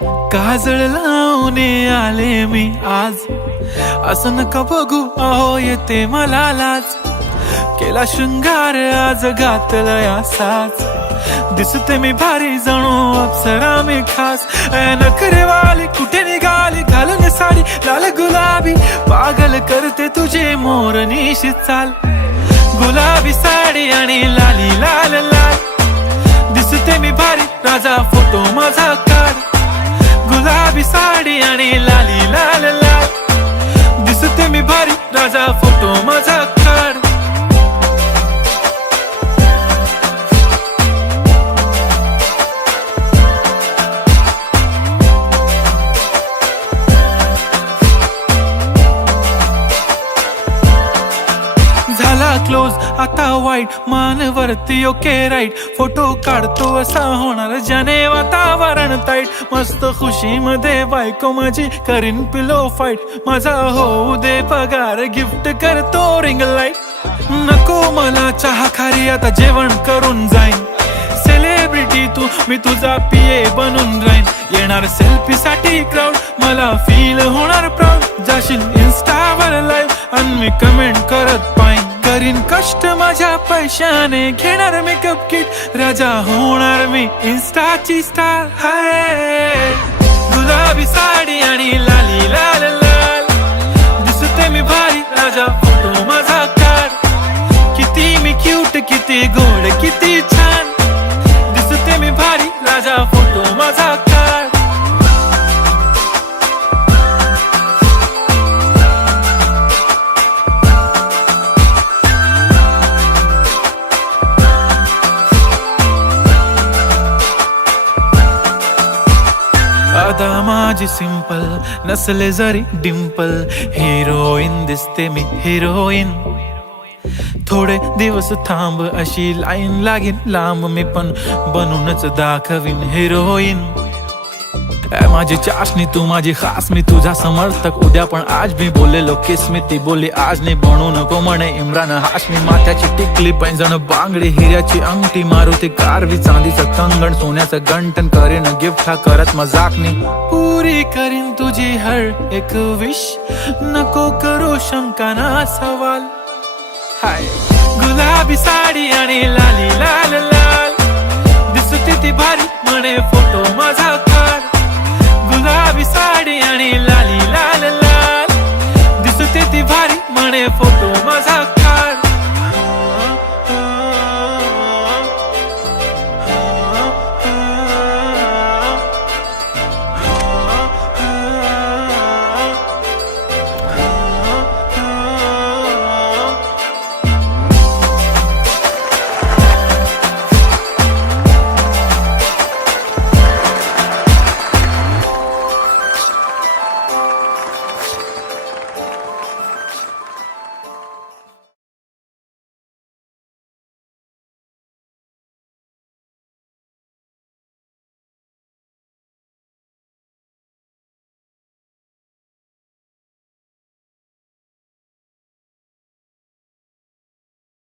काजळ लावून आले मी आज, असं नका बघू अहो येते मला लाज. केला शृंगार आज घातलाय असाच, दिसते मी भारी जणू अप्सरा मी खास. नखरेवाली कुठे निघाली घालून साडी लाल गुलाबी, पागल करते तुझे मोरनीशी चाल. गुलाबी साडी आणि लाली लाल लाल, दिसते मी भारी राजा फोटो माझा काढ. गुलाबी साडी आणि लाली लाल लाल, दिसते मी भारी राजा फोटो माझा काढ. झाला क्लोज आता वाईट, मानवरती ओके राईट. फोटो काढतो असा होणार ज्याने वातावरण ताईट. मस्त खुशी मध्ये बायको माझी करीन पिलो फाईट. माझा होऊ दे पगार गिफ्ट करतो रिंग लाईट. नको मला चहा खारी आता जेवण करून जाईन. सेलिब्रिटी तू मी तुझा पिये बनून राहीन. येणार सेल्फी साठी क्राऊड मला फील होणार प्राऊड. जाशील इन्स्टावर लाईव्ह आणि मी कमेंट करत पाईन. करीन कष्ट माझ्या पैशाने घेणार मेकअप किट. राजा होणार मी इन्स्टाची स्टार. हाय गुलाबी साडी आणि लाली लाल लाल, दिसते मी भारी राजा फोटो माझा काढ. किती मी क्यूट किती गोड किती छान, दिसते मी भारी राजा फोटो माझा काढ. आता माझी सिंपल नसले जरी डिंपल, हिरोईन दिसते मी हिरोईन. थोडे दिवस थांब अशी लाईन लागेल लांब, मी पण बनूनच दाखवीन हिरोईन. माझी चाशनी तू माझी खास, मी तुझा समर्थक उद्या पण आज मी बोललेलो किस मी. ती बोली आज नाही बनू नको म्हणे इम्रान हाशमी. माथ्याची टिकली पैंजण बांगडी हिऱ्याची अंगठी, मारुती कारवी चांदीचं कंगण सोन्याचं गंटन. करीन गिफ्ट हा करत मजाकनी, पुरी करीन तुझी हर एक विश. नको करू शंका ना सवाल. हाय गुलाबी साडी आणि लाली लाल लाल, दिसते ती भारी म्हणे फोटो माझा